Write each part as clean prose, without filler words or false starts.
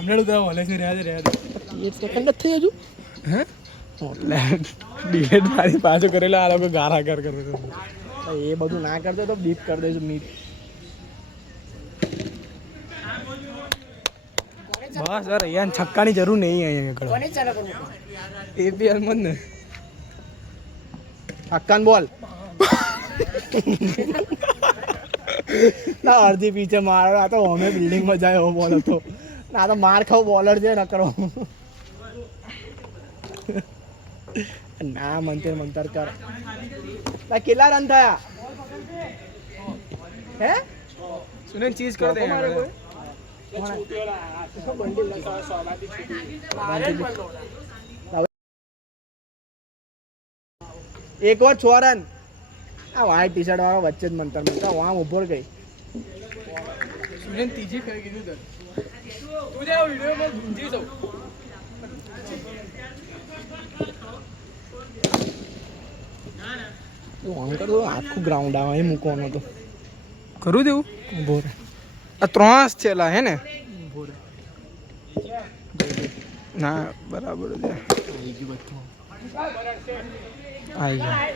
Omelette ઉતાર ઓલે છે રહ્યા દે 1 સેકન્ડ જ થઈ હજુ હે ઓમલેટ ડિલેટ મારી પાછો કરેલા આ લોકો ગારા કર કરે એ બધું ના કરતો તો બીપ કરી દઈશું મીટ બસ સર અહીંયા છક્કાની જરૂર નહીં અહીંયા આગળ કોને ચાલે કરું એપીએલ મત ને હક્કાન બોલ ના અડધી પીછે મારો આ તો હોમે બિલ્ડિંગમાં જાય એવો બોલ હતો ના તો માર ખાવ બોલર છે ન કરો ના મંતર મંતર કર ભાઈ કેટલા રન થયા હે સુનેન ચીઝ કર દે એક વાર 6 રન આ વ્હાઈટ ટી શર્ટ વાળો વચ્ચે જ મંતર મંતર વામ ઉભો ગઈ સુનેન ત્રીજી ફેર કીધું તને તું જાવ વિડિયોમાં ગુંજી જાવ આખું ગ્રાઉન્ડ આવે એ મૂકવાનો હતો કરું દેવું ઉભો રહે આ 3 છેલા હે ને ના બરાબર છે આવી ગયું બધું આવી ગયા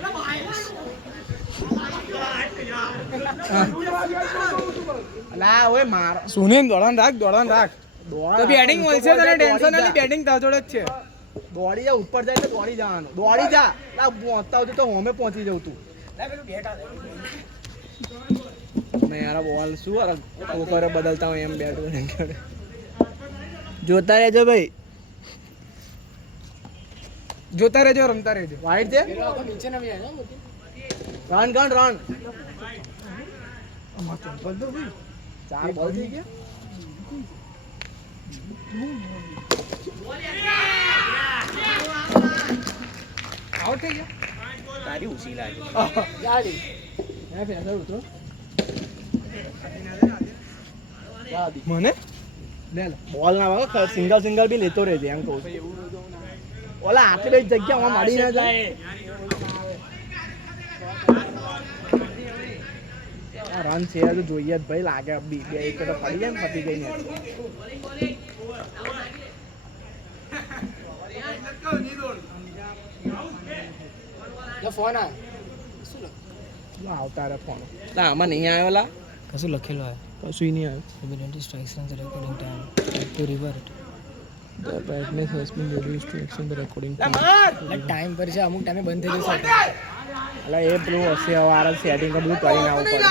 અલા ઓય માર સુનેન દોડાન રાખ તો બેટિંગ મળશે તને ટેન્શન નથી બેટિંગ તાર જોડે જ છે દોડી જા ઉપર જાય તો દોડી જવાનું દોડી જા લા પહોંચતા હોય તો હોમે પહોંચી જવું તું મેં યાર બોલ શું અરે ઓકરે બદલતા હોય એમ બેટ કરે જોતા રહેજો ભાઈ જોતા રહેજો રમતા રહેજો વાઈટ છે રન ગણ રન 4 બોલ થઈ ગયા આઉટ થઈ ગયા તારી ઉસી લાગે ગાડી હે ફેર ઉતરો મને લે બોલ ના વાગો સિંગલ બી લેતો રહેજે એમ કહું ઓલા આટલી બધી જગ્યામાં માડી ના જાય રન છે તો જોઈએ જ ભાઈ લાગે બે એક તો પડી જાય ને પતી ગઈ ને ફોન આવતા રે ફોન ના આમાં નહીં આવેલા કશું લખેલું આવે કશું નહીં આવ્યું Evidently strikes runs the recording time to revert. The brightness has been reduced to extend the recording time. Time પર છે અમુક ટાઈમે બંધ થઈ જશે એટલે એ પેલું હશે વાર સેટિંગ બધું કરીને આવવું પડે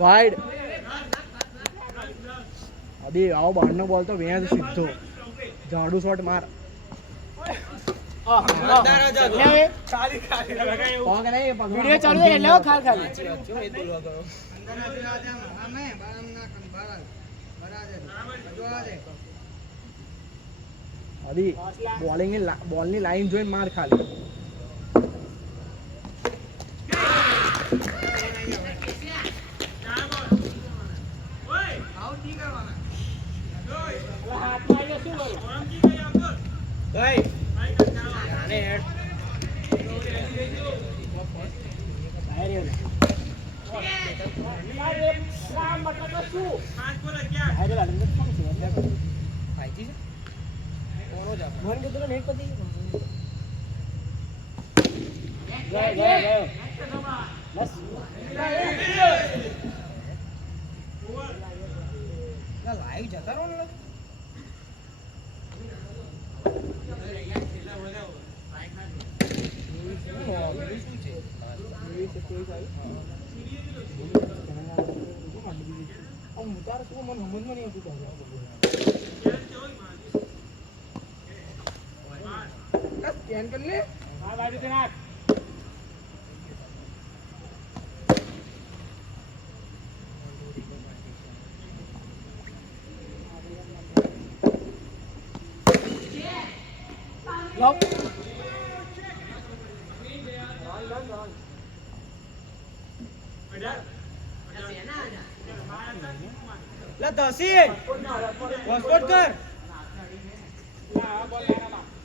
વાઈડ અભી આવો બહારનો બોલ તો વેચ સીધો ઝાડુ શોટ માર વિડિયો ચાલુ છે એટલે ખાલી અભી બોલની લાઈન જોઈને માર ખાલી લાઈવ જતા રહો ને સ્કેન કરી લે હા બાજુ થી નાખ Lock. ला दसी वॉशकोट कर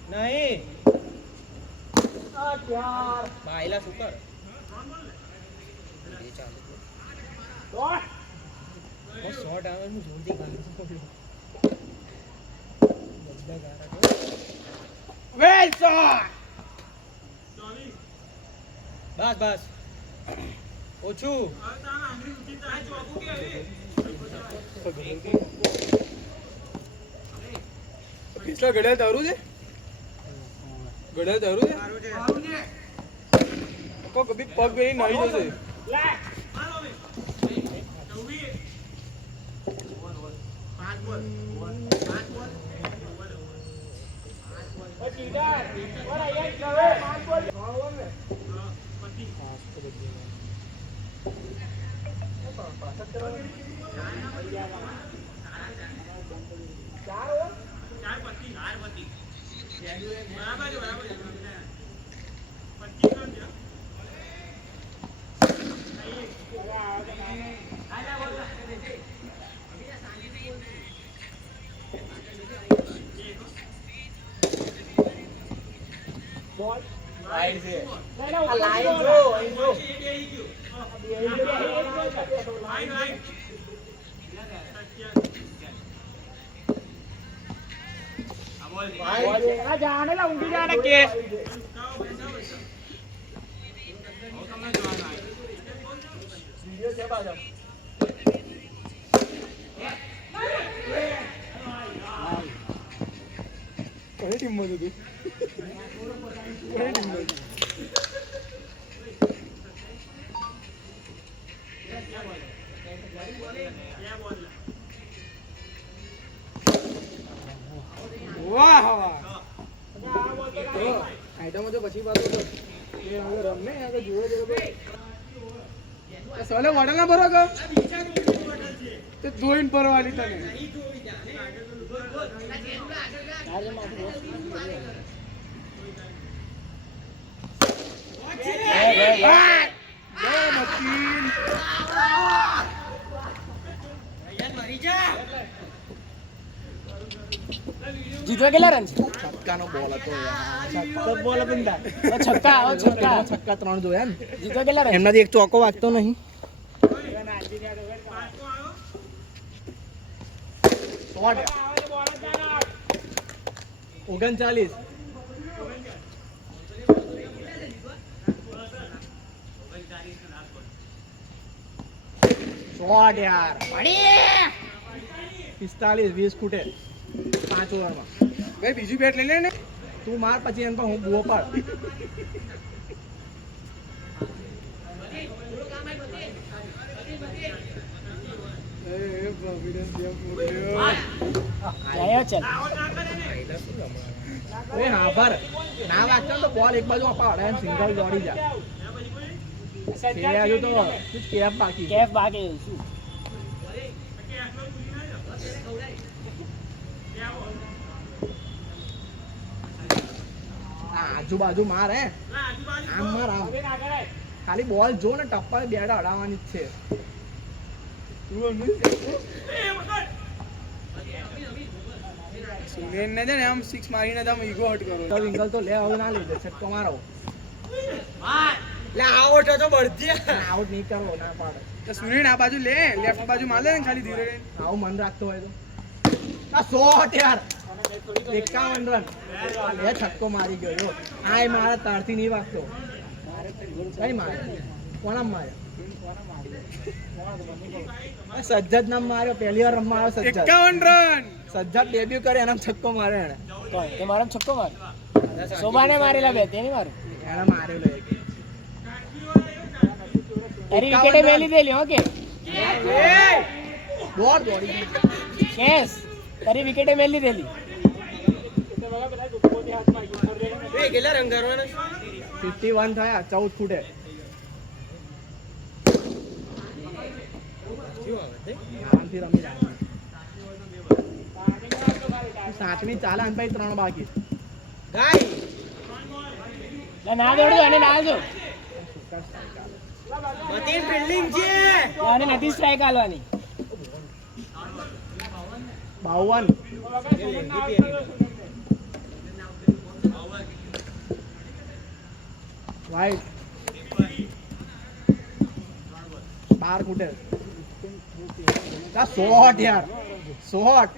नहीं भाईला सुकर શોર્ટ આવે હું જોરથી ગાળું છું. બધા ગાળા વેલ શોટ. બસ ઓછું પિછલા ઘડિયાળ તારું છે કભી પગ પેલી નાઈ જશે જાને લા ઊંઘી જાને કે કઈ ટીમમાં હતું કઈ ટીમમાં વાહ આઈટમ તો પછી વાત તો એ હવે રમે આગળ જોવે સલે વડે ના ભરો કે તે જોઈન ભરવાની તને જીતવા કેટલા રન છે? છક્કાનો બોલ હતો છક્કા 3 જોયા ને. જીતવા કેટલા રન? એમનાથી એક ચોકો વાગતો નહીં. 39 શોટ યાર 45 20 ફૂટે 5 ઓવરમાં. ભાઈ બીજું બેટ લઈ લે ને તું માર પછી એમ હું બુઓ પાડ. હા ભર ના વાગતો તો બોલ એક બાજુ અપાડે અને સિંગલ દોડી જાય. હજુ તો કેફ બાકી શું આજુબાજુ માર હે આમ માર આમ ખાલી બોલ જો ને ટપ્પા બેડા અડાવવાની જ છે. સુરેન ને છે ને આમ 6 મારીને તમે ઈગો હટ કરો તો વિંગલ તો લે હવે ના લીધે છક્કો મારો લે આઉટ હતો બળજી આઉટ નહીં કરવો ના પાડે. તો સુરેન આ બાજુ લે લેફ્ટ બાજુ માર લે ને ખાલી ધીરે રે આવું મન રાખતો હોય તો આ શોટ યાર 51 રન લે છક્કો મારી ગયો જો આય મારા તારથી નહીં વાગતો કઈ મારે કોના મારે સજ્જદ નામ માર્યો પહેલી વાર રમવા આવ્યો સજ્જદ 51 રન સજ્જદ ડેબ્યુ કરે એના છક્કો મારે એને તે મારા છક્કો માર શોભાને મારેલા બે તેની મારું એને મારેલો એક તારી વિકેટે મેલી દેલી ઓકે દોડ દોડી કેસ તારી વિકેટે મેલી દેલી એ કેટલા રન કરવાના 51 થયા 14 ફૂટે આરામથી રમી જાય. સાતમી ચાલે અને પછી 3 બાકી ના દોડજો અને ના જો બધી ફિલ્ડિંગ છે અને નથી સ્ટ્રાઇક આલવાની 52 વાઈટ 12 ફૂટે આ શોટ યાર શોટ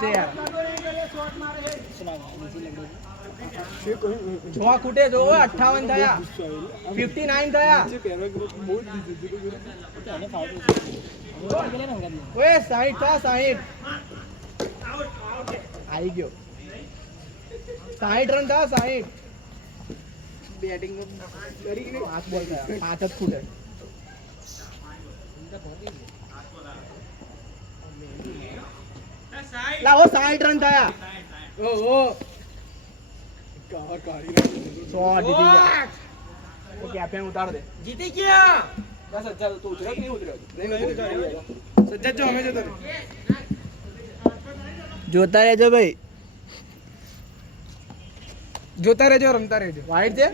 છે યાર છ ખૂટે જો 58 થયા 59 થયા ઓએ 60 થયા 60 આવી ગયો 60 રન થયા 60 બેટિંગ કરી કે 5 બોલ થયા 5 જ ખૂટે લાવો 60 રન થયા ઓહો કવર કાઢી 100 જીતી ગયા તો કેપ્ટન ઉતાર દે જીતી ગયા બસ ચાલ તું ઉતર્યો કે નહીં ઉતર્યો સજ્જડ જો અમે જતો જોતા રહેજો ભાઈ જોતા રહેજો રમતા રહેજો વાઈટ છે